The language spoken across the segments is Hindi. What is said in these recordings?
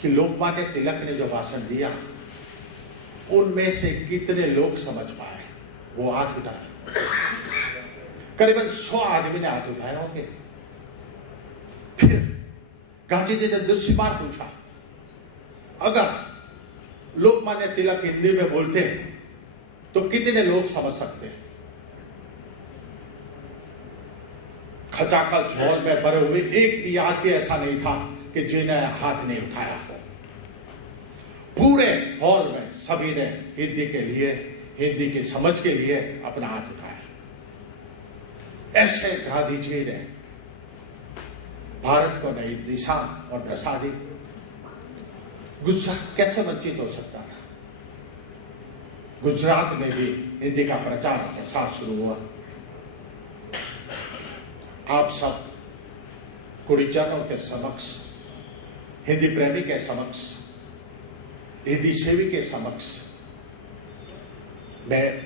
कि लोकमान्य तिलक ने जो भाषण दिया उनमें से कितने लोग समझ पाए। वो हाथ उठाए, करीबन 100 आदमी ने हाथ उठाए होंगे। फिर गांधी जी ने दूसरी बार पूछा, अगर लोकमान्य तिलक हिंदी में बोलते तो कितने लोग समझ सकते हैं? खचाखच हॉल में भरे हुए एक भी आदमी ऐसा नहीं था कि जिन्हें हाथ नहीं उठाया हो। पूरे हॉल में सभी ने हिंदी के लिए, हिंदी की समझ के लिए अपना हाथ उठाया। ऐसे गांधी जी ने भारत को नई दिशा और दशा दी। गुजरात कैसे वंचित हो सकता था? गुजरात में भी हिंदी का प्रचार और प्रसार शुरू हुआ। आप सब कुड़ीजनों के समक्ष, हिंदी प्रेमी के समक्ष, हिंदी सेवी के समक्ष मैं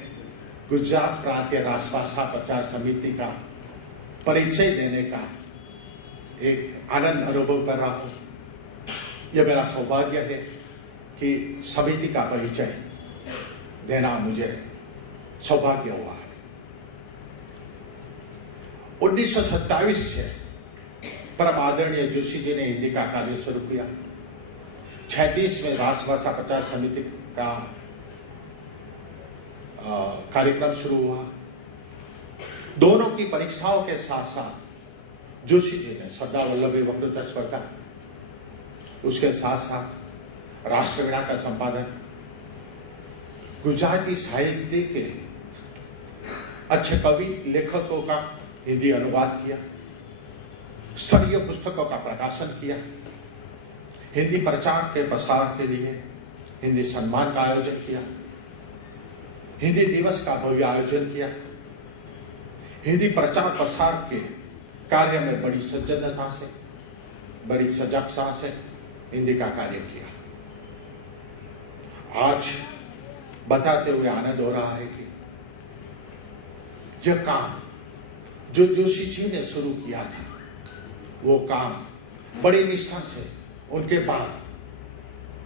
गुजरात प्रांतीय राजभाषा प्रचार समिति का परिचय देने का एक आनंद अनुभव कर रहा हूं। यह मेरा सौभाग्य है कि समिति का परिचय देना मुझे सौभाग्य हुआ है। 1927 से परम आदरणीय जोशी जी ने हिंदी का कार्य शुरू किया। 36 में राजभाषा प्रचार समिति का कार्यक्रम शुरू हुआ। दोनों की परीक्षाओं के साथ साथ जोशी जी ने सरदार वल्लभ भाई वक्तृत्व स्पर्धा, उसके साथ साथ राष्ट्रवीणा का संपादन, गुजराती साहित्य के अच्छे कवि लेखकों का हिंदी अनुवाद किया, स्तरीय पुस्तकों का प्रकाशन किया, हिंदी प्रचार के प्रसार के लिए हिंदी सम्मान का आयोजन किया, हिंदी दिवस का भव्य आयोजन किया, हिंदी प्रचार प्रसार के कार्य में बड़ी सज्जनता से, बड़ी सजगता से हिंदी का कार्य किया। आज बताते हुए आनंद हो रहा है कि यह काम जो जोशी जी ने शुरू किया था, वो काम बड़ी निष्ठा से उनके बाद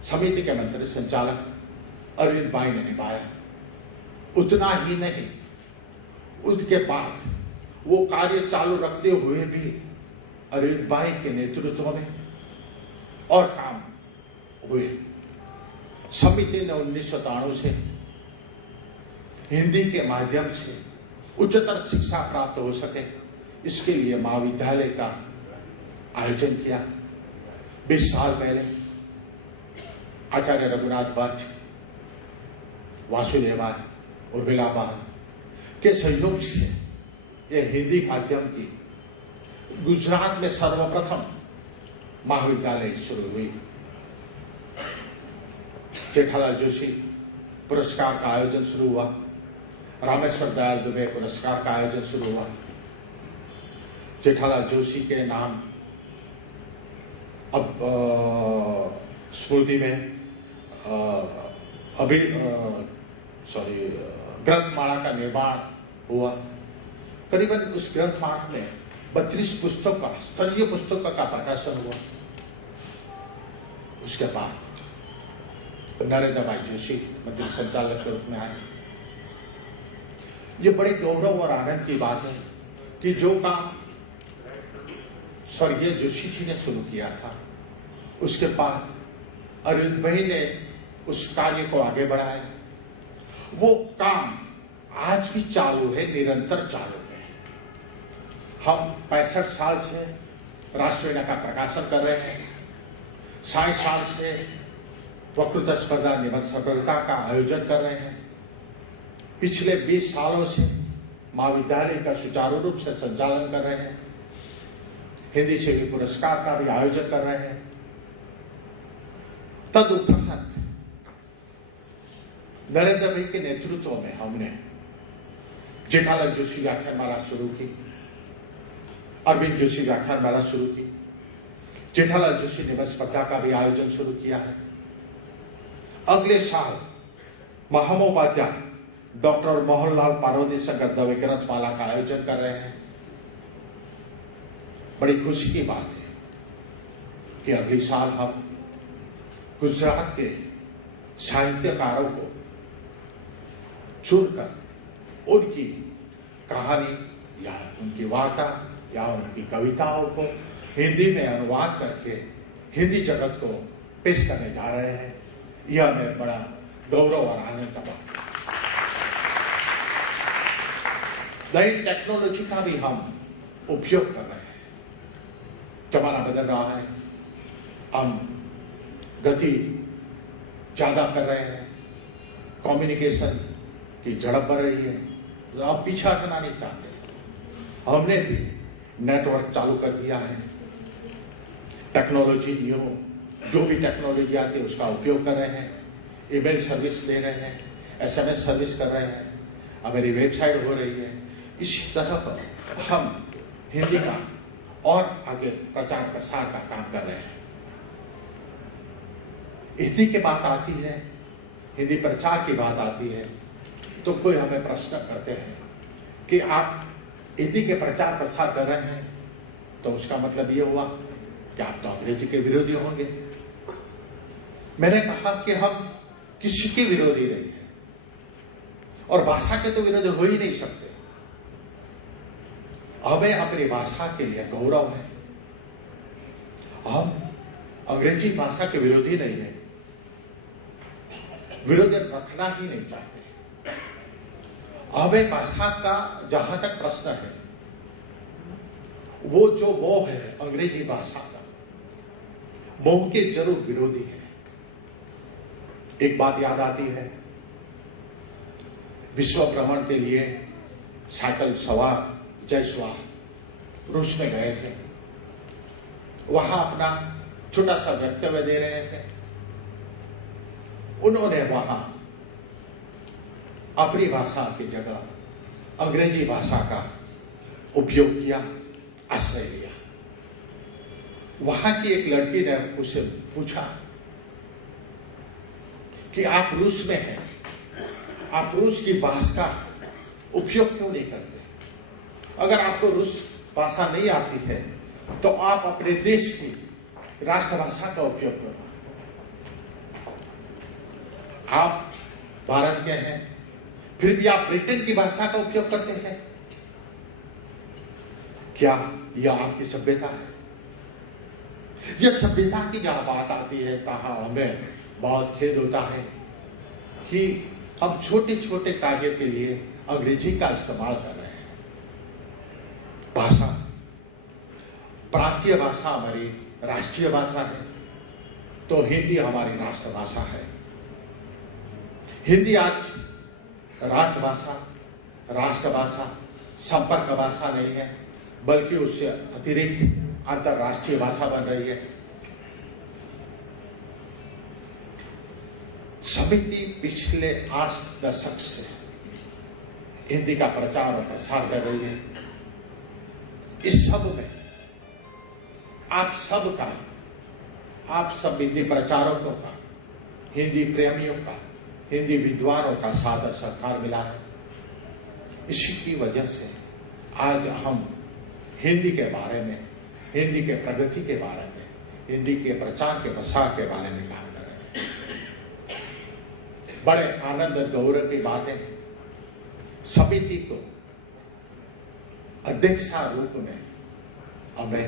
समिति के मंत्री संचालक अरविंद भाई ने निभाया। उतना ही नहीं, उसके बाद वो कार्य चालू रखते हुए भी अरविंद भाई के नेतृत्व में और काम हुए। समिति ने 1993 से हिंदी के माध्यम से उच्चतर शिक्षा प्राप्त हो सके, इसके लिए महाविद्यालय का आयोजन किया। 20 साल पहले आचार्य रघुनाथ भट्ट, वासुदेवा, उर्मिला बहन के सहयोग से यह हिंदी माध्यम की गुजरात में सर्वप्रथम महाविद्यालय शुरू हुई। जेठालाल जोशी पुरस्कार का आयोजन शुरू हुआ। रामेश्वर दयाल दुबे पुरस्कार का आयोजन शुरू हुआ। जेठालाल जोशी के नाम अब स्मृति में ग्रंथमाला का निर्माण हुआ। करीबन उस ग्रंथमाला में 32 पुस्तकों का, स्तरीय पुस्तकों का प्रकाशन हुआ। उसके बाद नरेंद्र भाई जोशी मंत्री संचालक के रूप में आए। ये बड़े गौरव और आनंद की बात है कि जो काम स्वर्गीय जोशी जी ने शुरू किया था, उसके बाद अरविंद भाई ने उस कार्य को आगे बढ़ाया। वो काम आज भी चालू है, निरंतर चालू है। हम 65 साल से राष्ट्रवीणा का प्रकाशन कर रहे हैं। 60 साल से वक्तृत्व स्पर्धा निबंध स्पर्धा का आयोजन कर रहे हैं। पिछले 20 सालों से महाविद्यालय का सुचारू रूप से संचालन कर रहे हैं। हिंदी सेवी पुरस्कार का भी आयोजन कर रहे हैं। तदुपरांत नरेंद्र भाई के नेतृत्व में हमने जेठालाल जोशी व्याख्यानमाला शुरू की, अरविंद जोशी व्याख्यानमाला शुरू की, जेठालाल जोशी निबंध स्पर्धा का भी आयोजन शुरू किया है। अगले साल महामोपाध्याय डॉक्टर मोहनलाल पार्वती शंकर दवे ग्रंथमाला का आयोजन कर रहे हैं। बड़ी खुशी की बात है कि अगले साल हम गुजरात के साहित्यकारों को चुनकर उनकी कहानी या उनकी वार्ता या उनकी कविताओं को हिंदी में अनुवाद करके हिंदी जगत को पेश करने जा रहे हैं। यह हमें बड़ा गौरव और आनंद का बात है। नई टेक्नोलॉजी का भी हम उपयोग कर रहे हैं। जमाना बदल रहा है, हम गति ज्यादा कर रहे हैं, कम्युनिकेशन की झड़प बढ़ रही है, तो आप पीछे हटना नहीं चाहते। हमने भी नेटवर्क चालू कर दिया है। टेक्नोलॉजी जो भी टेक्नोलॉजी आती है उसका उपयोग कर रहे हैं। ईमेल सर्विस ले रहे हैं, SMS सर्विस कर रहे हैं, हमारी वेबसाइट हो रही है। इसी तरह हम हिंदी का और आगे प्रचार प्रसार का काम कर रहे हैं। हिंदी की बात आती है, हिंदी प्रचार की बात आती है, तो कोई हमें प्रश्न करते हैं कि आप हिंदी के प्रचार प्रसार कर रहे हैं, तो उसका मतलब ये हुआ कि आप तो अंग्रेजी के विरोधी होंगे। मैंने कहा कि हम किसी के विरोधी नहीं है और भाषा के तो विरोधी हो ही नहीं सकते। हमें अपनी भाषा के लिए गौरव है। हम अंग्रेजी भाषा के विरोधी नहीं है, विरोध रखना ही नहीं चाहते। हमें भाषा का जहां तक प्रश्न है, वो जो मोह है अंग्रेजी भाषा का, मोह के जरूर विरोधी है। एक बात याद आती है, विश्व भ्रमण के लिए साइकिल सवार जयसवाल रूस में गए थे। वहां अपना छोटा सा वक्तव्य दे रहे थे। उन्होंने वहां अपनी भाषा की जगह अंग्रेजी भाषा का उपयोग किया, आश्रय लिया। वहां की एक लड़की ने उससे पूछा कि आप रूस में हैं, आप रूस की भाषा का उपयोग क्यों नहीं करते? अगर आपको रूस भाषा नहीं आती है तो आप अपने देश की राष्ट्रभाषा का उपयोग करो। आप भारत के हैं, फिर भी आप ब्रिटेन की भाषा का उपयोग करते हैं। क्या यह आपकी सभ्यता है? यह सभ्यता की जहां बात आती है, तहां हमें बहुत खेद होता है कि हम छोटे छोटे कार्य के लिए अंग्रेजी का इस्तेमाल कर रहे हैं। भाषा, प्रांतीय भाषा हमारी राष्ट्रीय भाषा है, तो हिंदी हमारी राष्ट्रभाषा है। हिंदी आज राष्ट्रभाषा, राष्ट्रभाषा, संपर्क भाषा नहीं है, बल्कि उससे अतिरिक्त अंतरराष्ट्रीय भाषा बन रही है। समिति पिछले 8 दशक से हिंदी का प्रचार और प्रसार कर रही है। इस सब में आप सब हिंदी प्रचारकों का, हिंदी प्रेमियों का, हिंदी विद्वानों का सादर सत्कार मिला है। इसी की वजह से आज हम हिंदी के बारे में, हिंदी के प्रगति के बारे में, हिंदी के प्रचार के प्रसार के बारे में काम कर रहे हैं। बड़े आनंद और गौरव की बात है, समिति को अध्यक्षा रूप में हमें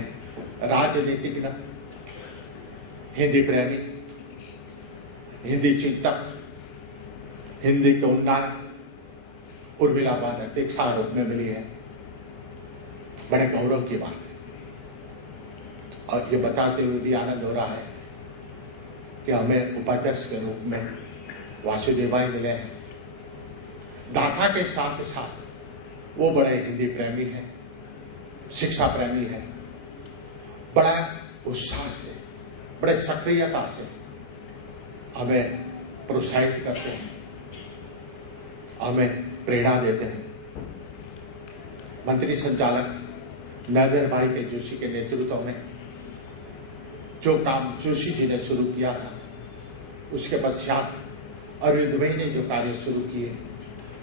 राजनीतिज्ञ, हिंदी प्रेमी, हिंदी चिंतक, हिंदी के उन्नायक उर्मिला बहन अध्यक्षा रूप में मिली है। बड़े गौरव की बात है और ये बताते हुए भी आनंद हो रहा है कि हमें उपाध्यक्ष के रूप में वासुदेव भाई मिले हैं। दाता के साथ साथ वो बड़े हिंदी प्रेमी हैं, शिक्षा प्रेमी हैं, बड़ा उत्साह से, बड़े सक्रियता से हमें प्रोत्साहित करते हैं, हमें प्रेरणा देते हैं। मंत्री संचालक नरेंद्र भाई के जोशी के नेतृत्व में जो काम जोशी जी ने शुरू किया था, उसके पश्चात अरविंद भाई ने जो कार्य शुरू किए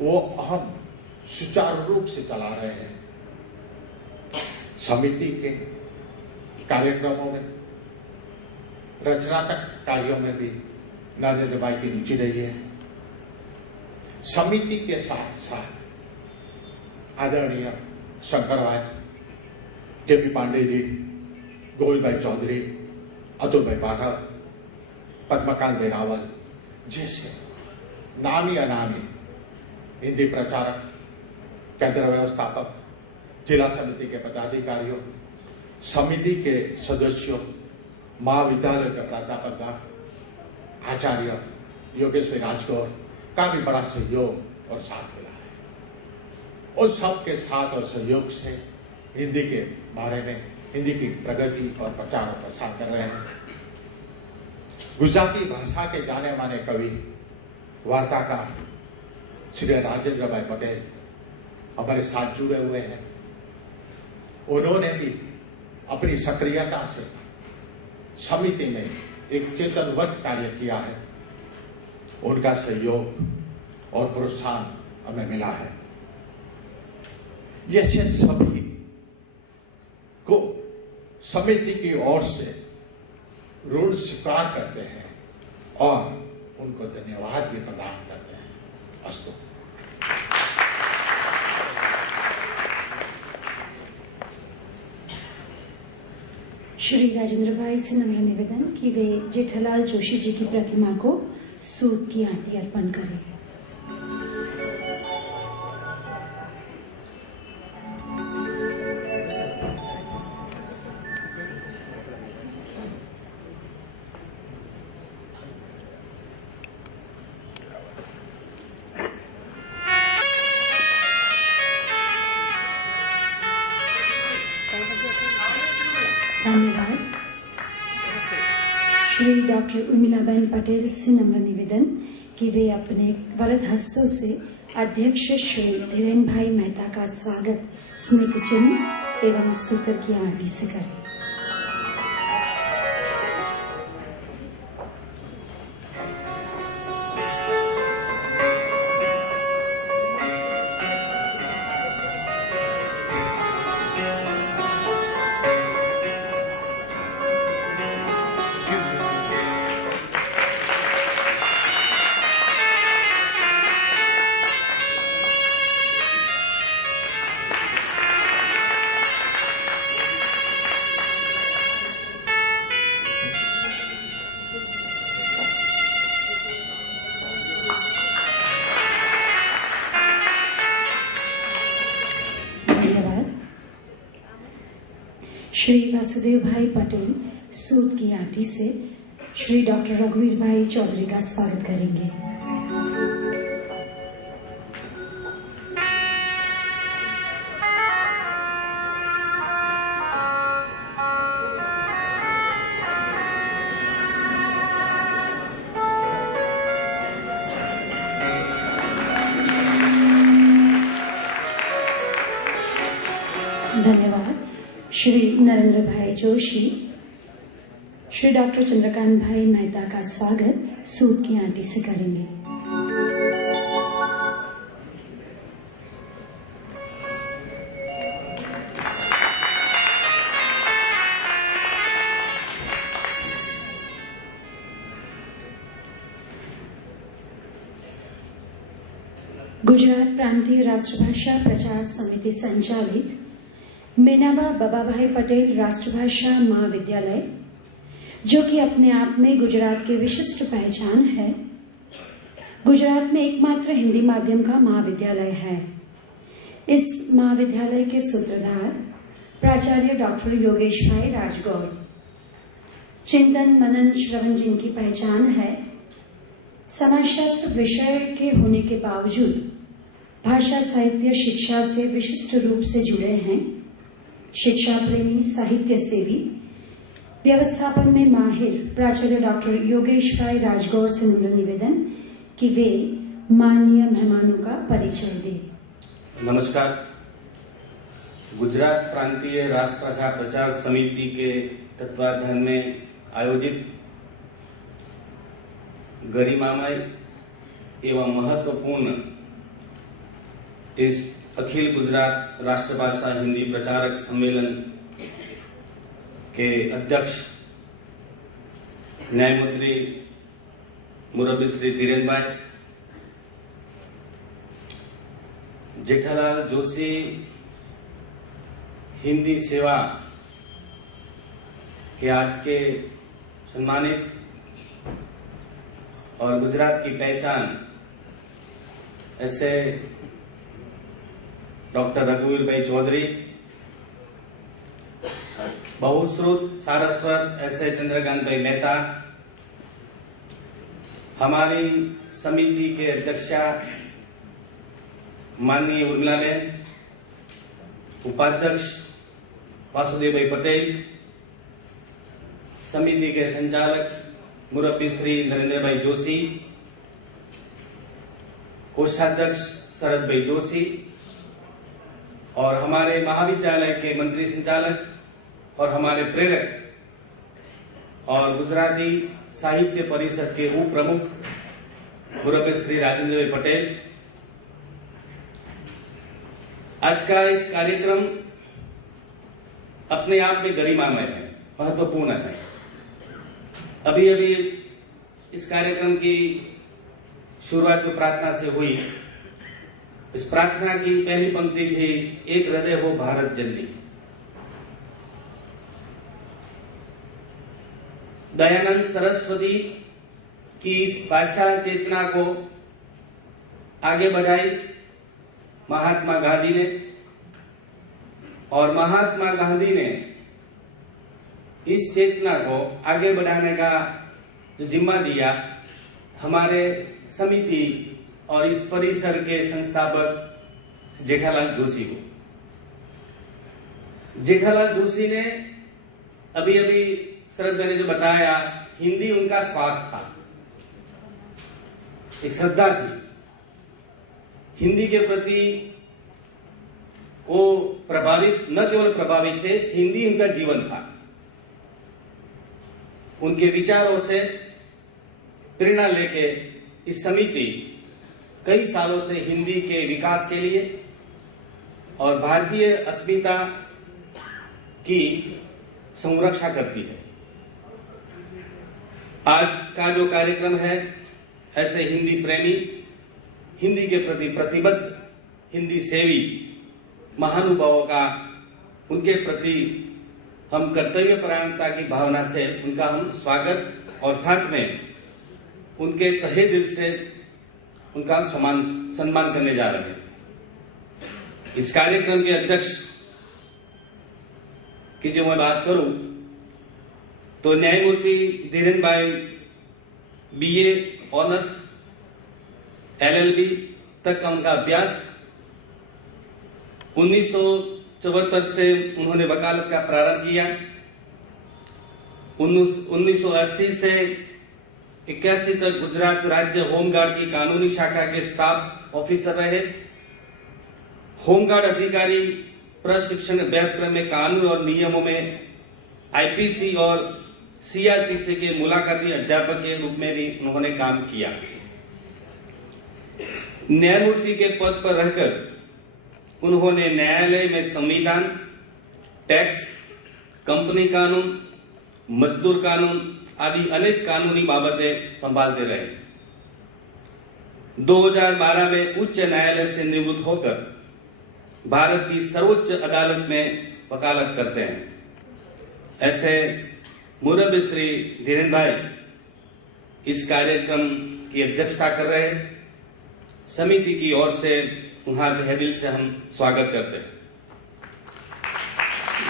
वो हम सुचारू रूप से चला रहे हैं। समिति के कार्यक्रमों में रचनात्मक कार्यों में भी नरेंद्र भाई की रुचि रही है। समिति के साथ साथ आदरणीय शंकर भाई, जेपी पांडे जी, गोविंद भाई चौधरी, अतुल भाई पाठक, पद्मकांत बेरावल जैसे नामी अनामी हिंदी प्रचारक, केंद्र व्यवस्थापक, जिला समिति के पदाधिकारियों, समिति के सदस्यों, महाविद्यालय के प्राध्यापकगण, आचार्य योगेश राजगौर का भी बड़ा सहयोग और साथ मिला है। उन सब के साथ और सहयोग से हिंदी के बारे में, हिंदी की प्रगति और प्रचार और प्रसार कर रहे हैं। गुजराती भाषा के जाने माने कवि, वार्ताकार श्री राजेंद्र भाई पटेल हमारे साथ जुड़े हुए हैं। उन्होंने भी अपनी सक्रियता से समिति में एक चेतनवत कार्य किया है। उनका सहयोग और प्रोत्साहन हमें मिला है। ये सभी को समिति की ओर से ऋण स्वीकार करते हैं और उनको धन्यवाद भी प्रदान करते हैं। अस्तु। श्री राजेंद्र भाई से नम्र निवेदन कि वे जेठालाल जोशी जी की प्रतिमा को सूत की आंटी अर्पण करें। धन्यवाद। श्री डॉक्टर उर्मिलाबेन पटेल से नम्र निवेदन कि वे अपने वरद हस्तों से अध्यक्ष श्री धीरेन भाई मेहता का स्वागत स्मृति चिन्ह एवं सूतर की आंटी से करें। श्री वासुदेव भाई पटेल सूत की आंटी से श्री डॉक्टर रघुवीर भाई चौधरी का स्वागत करेंगे। धन्यवाद। श्री नरेंद्र भाई जोशी, श्री डॉक्टर चंद्रकांत भाई मेहता का स्वागत सूत की आंटी से करेंगे। गुजरात प्रांतीय राष्ट्रभाषा प्रचार समिति संचालित मेनाबा बबाभाई पटेल राष्ट्रभाषा महाविद्यालय, जो कि अपने आप में गुजरात की विशिष्ट पहचान है, गुजरात में एकमात्र हिंदी माध्यम का महाविद्यालय है। इस महाविद्यालय के सूत्रधार प्राचार्य डॉक्टर योगेश भाई राजगौर। चिंतन मनन श्रवण जिनकी पहचान है, समाजशास्त्र विषय के होने के बावजूद भाषा साहित्य शिक्षा से विशिष्ट रूप से जुड़े हैं। शिक्षा प्रेमी, साहित्य सेवी, व्यवस्थापन में माहिर प्राचार्य डॉक्टर योगेश भाई राजगौर से नम्र निवेदन कि वे माननीय मेहमानों का परिचय दें। नमस्कार। गुजरात प्रांतीय राष्ट्रभाषा प्रचार समिति के तत्वाधान में आयोजित गरिमामय एवं महत्वपूर्ण इस अखिल गुजरात राष्ट्रभाषा हिंदी प्रचारक सम्मेलन के अध्यक्ष न्यायमूर्ति मुरब्बी श्री धीरेन्द्र भाई, जेठालाल जोशी हिंदी सेवा के आज के सम्मानित और गुजरात की पहचान ऐसे डॉक्टर रघुवीर भाई चौधरी, बहुश्रुत सारस्वत ऐसे चंद्रकांत भाई मेहता, हमारी समिति के अध्यक्षा माननीय उर्मिलाबेन, उपाध्यक्ष वासुदेव भाई पटेल, समिति के संचालक मुरब्बी श्री नरेंद्र भाई जोशी, कोषाध्यक्ष शरद भाई जोशी और हमारे महाविद्यालय के मंत्री संचालक और हमारे प्रेरक और गुजराती साहित्य परिषद के उप प्रमुख मुरब्बी श्री राजेंद्र भाई पटेल। आज का इस कार्यक्रम अपने आप में गरिमामय है, महत्वपूर्ण है। अभी अभी इस कार्यक्रम की शुरुआत जो प्रार्थना से हुई, इस प्रार्थना की पहली पंक्ति थी, एक हृदय हो भारत जननी। दयानंद सरस्वती की इस भाषा चेतना को आगे बढ़ाई महात्मा गांधी ने, और महात्मा गांधी ने इस चेतना को आगे बढ़ाने का जो जिम्मा दिया हमारे समिति और इस परिसर के संस्थापक जेठालाल जोशी को। जेठालाल जोशी ने अभी अभी शरद भाई ने जो बताया, हिंदी उनका श्वास था, एक श्रद्धा थी हिंदी के प्रति। वो प्रभावित, न केवल प्रभावित थे, हिंदी उनका जीवन था। उनके विचारों से प्रेरणा लेके इस समिति कई सालों से हिंदी के विकास के लिए और भारतीय अस्मिता की संरक्षा करती है। आज का जो कार्यक्रम है, ऐसे हिंदी प्रेमी, हिंदी के प्रति प्रतिबद्ध हिंदी सेवी महानुभावों का, उनके प्रति हम कर्तव्यपरायणता की भावना से उनका हम स्वागत और साथ में उनके तहे दिल से उनका सम्मान करने जा रहे हैं। इस कार्यक्रम के अध्यक्ष की जो मैं बात करूं तो न्यायमूर्ति धीरेन्द्र भाई बीए ऑनर्स एलएलबी तक का उनका अभ्यास, 1974 से उन्होंने वकालत का प्रारंभ किया। 1980 से 81 तक गुजरात राज्य होमगार्ड की कानूनी शाखा के स्टाफ ऑफिसर रहे। होमगार्ड अधिकारी प्रशिक्षण अभ्यासक्रम में कानून और नियमों में आईपीसी और सीआरपीसी के मुलाकाती अध्यापक के रूप में भी उन्होंने काम किया। न्यायमूर्ति के पद पर रहकर उन्होंने न्यायालय में संविधान, टैक्स, कंपनी कानून, मजदूर कानून आदि अनेक कानूनी बाबतें संभालते रहे। 2012 में उच्च न्यायालय से निवृत्त होकर भारत की सर्वोच्च अदालत में वकालत करते हैं। ऐसे मुरब्बी श्री धीरेन्द्र भाई इस कार्यक्रम की अध्यक्षता कर रहे हैं। समिति की ओर से उन्हें तहे दिल से हम स्वागत करते हैं।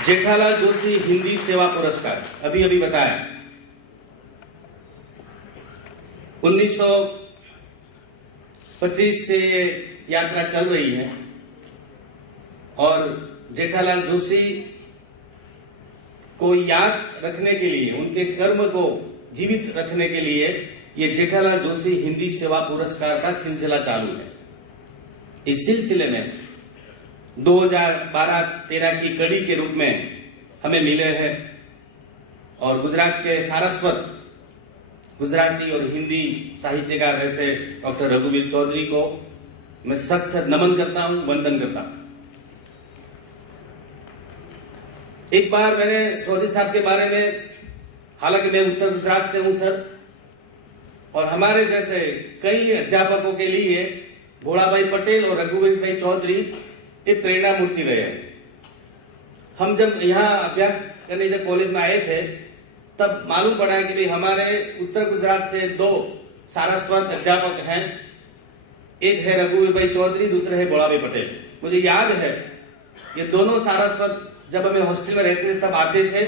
जेठालाल जोशी हिंदी सेवा पुरस्कार अभी अभी बताया, 1925 से ये यात्रा चल रही है और जेठालाल जोशी को याद रखने के लिए, उनके कर्म को जीवित रखने के लिए ये जेठालाल जोशी हिंदी सेवा पुरस्कार का सिलसिला चालू है। इस सिलसिले में 2012-13 की कड़ी के रूप में हमें मिले हैं और गुजरात के सारस्वत गुजराती और हिंदी साहित्यकार ऐसे डॉक्टर रघुवीर चौधरी को मैं सख्त नमन करता हूं, वंदन करता हूं। एक बार मैंने चौधरी साहब के बारे में हालांकि मैं उत्तर गुजरात से हूं सर, और हमारे जैसे कई अध्यापकों के लिए भोलाभाई पटेल और रघुवीर भाई चौधरी ये प्रेरणा मूर्ति रहे हैं। हम जब यहाँ अभ्यास करने जब कॉलेज में आए थे तब मालूम पड़ा कि भाई हमारे उत्तर गुजरात से 2 सारस्वत अध्यापक हैं, एक है रघुवीर भाई चौधरी, दूसरे है भोलाभाई पटेल। मुझे याद है ये दोनों सारस्वत जब हमें हॉस्टल में रहते थे तब आते थे